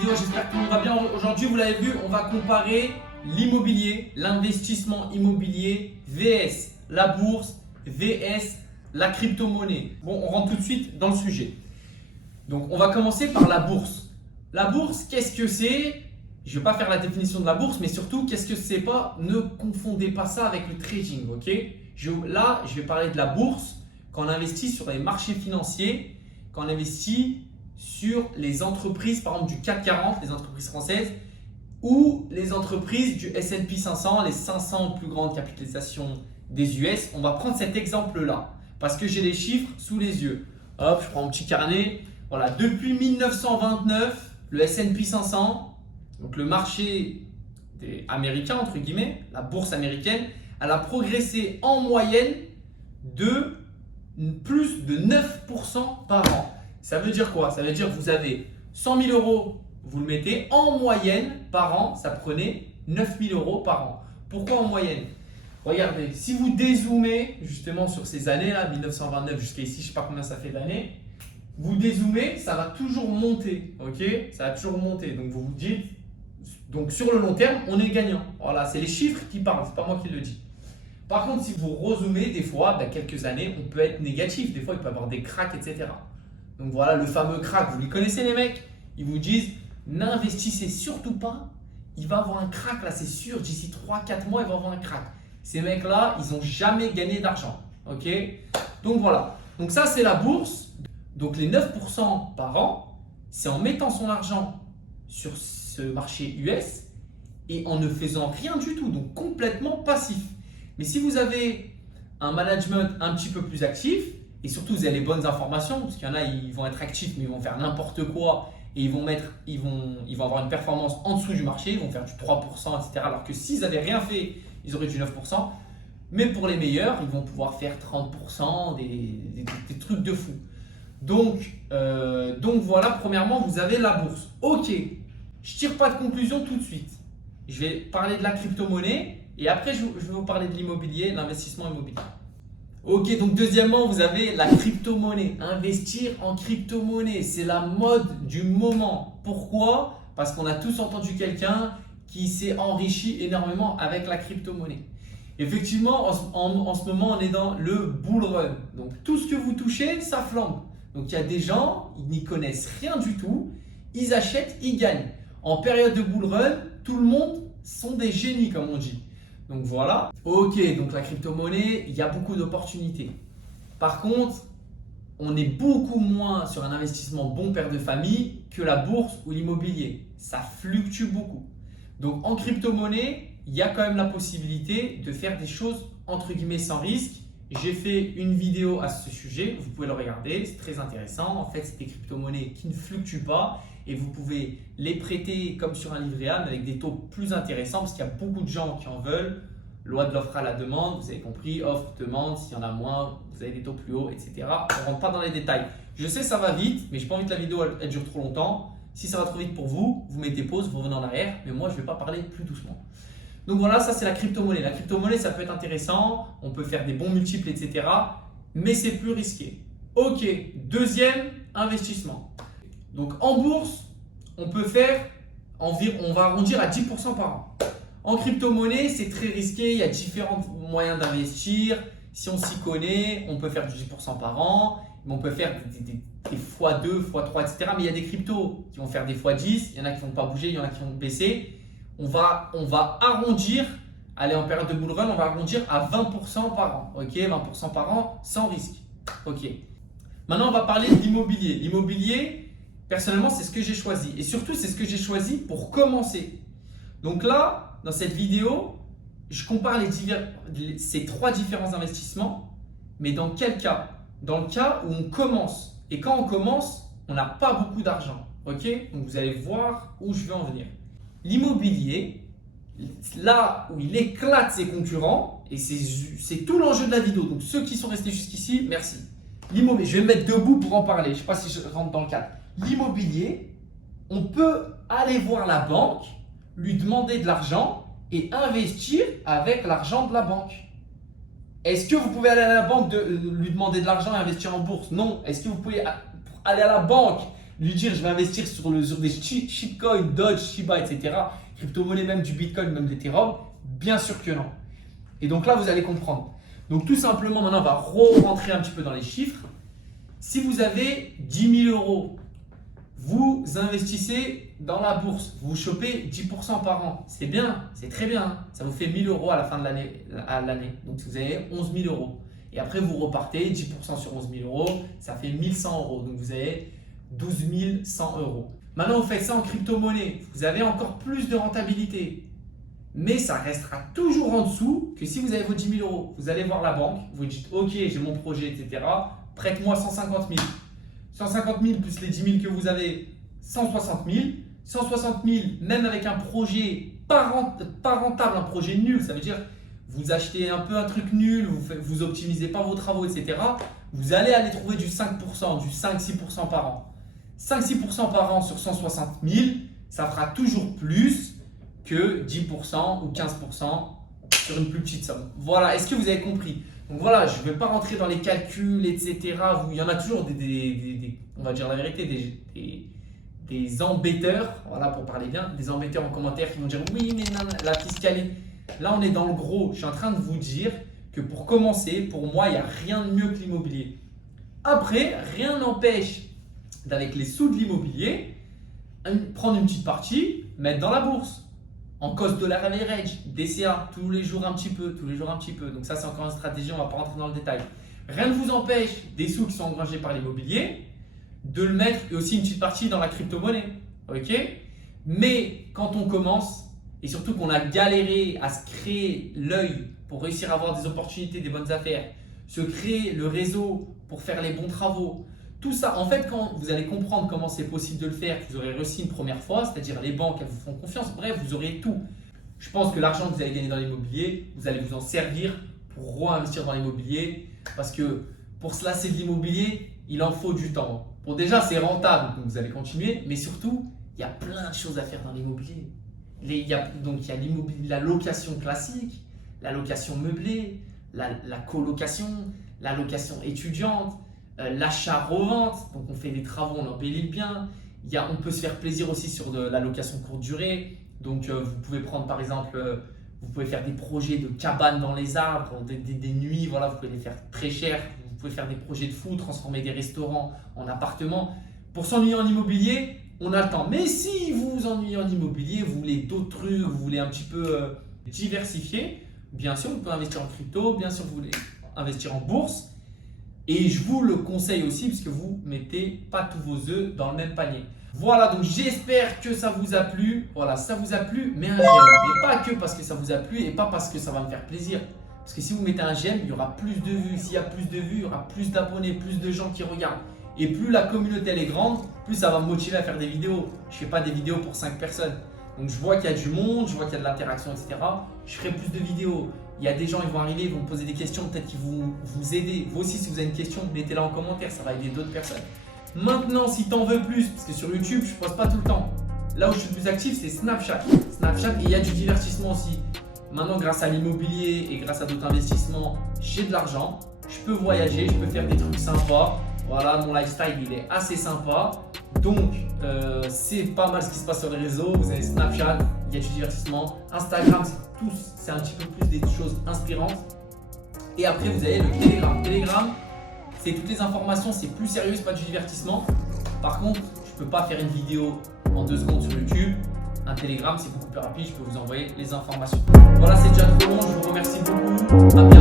vidéo, j'espère que tout le monde va bien. Aujourd'hui, vous l'avez vu, on va comparer l'immobilier, l'investissement immobilier vs la bourse vs la crypto-monnaie. Bon, on rentre tout de suite dans le sujet. Donc, on va commencer par la bourse. La bourse, qu'est-ce que c'est? Je ne vais pas faire la définition de la bourse, mais surtout, qu'est-ce que c'est pas? Ne confondez pas ça avec le trading, ok? Là, je vais parler de la bourse quand on investit sur les marchés financiers, quand on investit sur les entreprises, par exemple du CAC 40, les entreprises françaises, ou les entreprises du S&P 500, les 500 plus grandes capitalisations des US. On va prendre cet exemple-là parce que j'ai les chiffres sous les yeux. Hop, je prends mon petit carnet. Voilà, depuis 1929, le S&P 500, donc le marché des Américains, entre guillemets, la bourse américaine, elle a progressé en moyenne de plus de 9% par an. Ça veut dire quoi? Ça veut dire que vous avez 100 000 euros, vous le mettez en moyenne par an, ça prenait 9 000 euros par an. Pourquoi en moyenne? Regardez, si vous dézoomez justement sur ces années-là, 1929 jusqu'à ici, je ne sais pas combien ça fait d'années, vous dézoomez, ça va toujours monter, ok? Ça va toujours monter. Donc vous vous dites, donc sur le long terme, on est gagnant. Voilà, c'est les chiffres qui parlent, c'est pas moi qui le dis. Par contre, si vous rezoomez, des fois, quelques années, on peut être négatif. Des fois, il peut y avoir des cracks, etc. Donc voilà, le fameux crack, vous les connaissez les mecs? Ils vous disent, n'investissez surtout pas, il va avoir un crack là, c'est sûr, d'ici 3-4 mois, il va avoir un crack. Ces mecs-là, ils n'ont jamais gagné d'argent. Ok? Donc voilà, donc ça c'est la bourse. Donc les 9% par an, c'est en mettant son argent sur ce marché US et en ne faisant rien du tout, donc complètement passif. Mais si vous avez un management un petit peu plus actif, et surtout vous avez les bonnes informations, parce qu'il y en a, ils vont être actifs, mais ils vont faire n'importe quoi, et ils vont avoir une performance en dessous du marché, ils vont faire du 3%, etc. Alors que s'ils n'avaient rien fait, ils auraient du 9%. Mais pour les meilleurs, ils vont pouvoir faire 30%, des trucs de fou. Donc voilà, premièrement, vous avez la bourse. Ok, je ne tire pas de conclusion tout de suite. Je vais parler de la crypto-monnaie et après, je vais vous parler de l'immobilier, l'investissement immobilier. Ok, donc deuxièmement, vous avez la crypto-monnaie. Investir en crypto-monnaie, c'est la mode du moment. Pourquoi? Parce qu'on a tous entendu quelqu'un qui s'est enrichi énormément avec la crypto-monnaie. Effectivement, en ce moment, on est dans le bull run. Donc tout ce que vous touchez, ça flambe. Donc il y a des gens, ils n'y connaissent rien du tout, ils achètent, ils gagnent. En période de bull run, tout le monde sont des génies comme on dit. Donc voilà. Ok, donc la crypto-monnaie, il y a beaucoup d'opportunités. Par contre, on est beaucoup moins sur un investissement bon père de famille que la bourse ou l'immobilier. Ça fluctue beaucoup. Donc en crypto-monnaie, il y a quand même la possibilité de faire des choses entre guillemets sans risque. J'ai fait une vidéo à ce sujet, vous pouvez le regarder, c'est très intéressant. En fait, c'est des crypto-monnaies qui ne fluctuent pas et vous pouvez les prêter comme sur un livret A, mais avec des taux plus intéressants parce qu'il y a beaucoup de gens qui en veulent. Loi de l'offre à la demande, vous avez compris, offre, demande, s'il y en a moins, vous avez des taux plus hauts, etc. On ne rentre pas dans les détails. Je sais, ça va vite, mais je n'ai pas envie que la vidéo elle dure trop longtemps. Si ça va trop vite pour vous, vous mettez pause, vous revenez en arrière, mais moi, je ne vais pas parler plus doucement. Donc voilà, ça c'est la crypto-monnaie. La crypto-monnaie, ça peut être intéressant, on peut faire des bons multiples, etc. Mais c'est plus risqué. Ok, deuxième investissement. Donc en bourse, on peut faire environ, on va arrondir à 10% par an. En crypto-monnaie, c'est très risqué, il y a différents moyens d'investir. Si on s'y connaît, on peut faire du 10% par an, mais on peut faire des x2, x3, etc. Mais il y a des cryptos qui vont faire des x10, il y en a qui ne vont pas bouger, il y en a qui vont baisser. On va arrondir, allez en période de bull run, on va arrondir à 20% par an. Ok, 20% par an sans risque. Ok. Maintenant, on va parler de l'immobilier. L'immobilier, personnellement, c'est ce que j'ai choisi. Et surtout, c'est ce que j'ai choisi pour commencer. Donc là, dans cette vidéo, je compare ces trois différents investissements, mais dans quel cas? Dans le cas où on commence. Et quand on commence, on n'a pas beaucoup d'argent. Ok? Donc vous allez voir où je veux en venir. L'immobilier, là où il éclate ses concurrents, et c'est tout l'enjeu de la vidéo. Donc ceux qui sont restés jusqu'ici, merci. L'immobilier, je vais me mettre debout pour en parler. Je ne sais pas si je rentre dans le cadre. L'immobilier, on peut aller voir la banque, lui demander de l'argent et investir avec l'argent de la banque. Est-ce que vous pouvez aller à la banque lui demander de l'argent et investir en bourse? Non. Est-ce que vous pouvez aller à la banque, lui dire je vais investir sur des shitcoins, Doge, Shiba, etc. Crypto-monnaie, même du Bitcoin, même d'Ethereum? Bien sûr que non. Et donc là, vous allez comprendre. Donc tout simplement, maintenant, on va rentrer un petit peu dans les chiffres. Si vous avez 10 000 euros, vous investissez dans la bourse, vous chopez 10% par an. C'est bien, c'est très bien. Ça vous fait 1 000 euros à la fin de l'année. Donc vous avez 11 000 euros. Et après, vous repartez 10% sur 11 000 euros, ça fait 1 100 euros. Donc vous avez 12 100 euros. Maintenant, vous faites ça en crypto-monnaie. Vous avez encore plus de rentabilité. Mais ça restera toujours en dessous que si vous avez vos 10 000 euros. Vous allez voir la banque, vous dites ok, j'ai mon projet, etc. Prête-moi 150 000. 150 000 plus les 10 000 que vous avez, 160 000. 160 000, même avec un projet pas rentable, un projet nul, ça veut dire vous achetez un peu un truc nul, vous optimisez pas vos travaux, etc. Vous allez aller trouver du 5%, du 5-6% par an. 5-6% par an sur 160 000, ça fera toujours plus que 10% ou 15% sur une plus petite somme. Voilà, est-ce que vous avez compris? Donc voilà, je ne vais pas rentrer dans les calculs, etc. Il y en a toujours on va dire la vérité, des embêteurs, voilà pour parler bien, des embêteurs en commentaire qui vont dire oui mais non, la fiscalité. Là on est dans le gros, je suis en train de vous dire que pour commencer, pour moi il n'y a rien de mieux que l'immobilier. Après, rien n'empêche d'avec les sous de l'immobilier, prendre une petite partie, mettre dans la bourse. En cost dollar average, DCA, tous les jours un petit peu, tous les jours un petit peu. Donc ça c'est encore une stratégie, on ne va pas rentrer dans le détail. Rien ne vous empêche des sous qui sont engrangés par l'immobilier de le mettre et aussi une petite partie dans la crypto-monnaie. Ok? Mais quand on commence et surtout qu'on a galéré à se créer l'œil pour réussir à avoir des opportunités, des bonnes affaires, se créer le réseau pour faire les bons travaux, tout ça, en fait, quand vous allez comprendre comment c'est possible de le faire, que vous aurez réussi une première fois, c'est-à-dire les banques, elles vous font confiance, bref, vous aurez tout. Je pense que l'argent que vous allez gagner dans l'immobilier, vous allez vous en servir pour réinvestir dans l'immobilier parce que pour se lasser de l'immobilier, il en faut du temps. Bon, déjà, c'est rentable, donc vous allez continuer, mais surtout, il y a plein de choses à faire dans l'immobilier. Donc, il y a la location classique, la location meublée, la colocation, la location étudiante, l'achat-revente, donc on fait des travaux, on embellit le bien. On peut se faire plaisir aussi sur de la location courte durée. Donc vous pouvez prendre par exemple, vous pouvez faire des projets de cabanes dans les arbres, des nuits, voilà, vous pouvez les faire très cher. Vous pouvez faire des projets de fou, transformer des restaurants en appartements. Pour s'ennuyer en immobilier, on a le temps. Mais si vous vous ennuyez en immobilier, vous voulez d'autres trucs, vous voulez un petit peu diversifier, bien sûr, vous pouvez investir en crypto, bien sûr, vous voulez investir en bourse. Et je vous le conseille aussi parce que vous ne mettez pas tous vos œufs dans le même panier. Voilà, donc j'espère que ça vous a plu. Voilà, ça vous a plu, mais un j'aime. Et pas que parce que ça vous a plu et pas parce que ça va me faire plaisir. Parce que si vous mettez un j'aime, il y aura plus de vues. S'il y a plus de vues, il y aura plus d'abonnés, plus de gens qui regardent. Et plus la communauté elle est grande, plus ça va me motiver à faire des vidéos. Je ne fais pas des vidéos pour 5 personnes. Donc je vois qu'il y a du monde, je vois qu'il y a de l'interaction, etc. Je ferai plus de vidéos. Il y a des gens, ils vont arriver, ils vont me poser des questions, peut-être qu'ils vont vous aider. Vous aussi, si vous avez une question, mettez-la en commentaire, ça va aider d'autres personnes. Maintenant, si tu en veux plus, parce que sur YouTube, je ne poste pas tout le temps. Là où je suis le plus actif, c'est Snapchat. Et il y a du divertissement aussi. Maintenant, grâce à l'immobilier et grâce à d'autres investissements, j'ai de l'argent. Je peux voyager, je peux faire des trucs sympas. Voilà, mon lifestyle, il est assez sympa. Donc, c'est pas mal ce qui se passe sur les réseaux. Vous avez Snapchat, il y a du divertissement. Instagram, c'est un petit peu plus des choses inspirantes. Et après, vous avez le Telegram. Telegram, c'est toutes les informations, c'est plus sérieux, c'est pas du divertissement. Par contre, je peux pas faire une vidéo en 2 secondes sur YouTube. Un Telegram, c'est beaucoup plus rapide, je peux vous envoyer les informations. Voilà, c'est déjà trop long, je vous remercie beaucoup. À bientôt.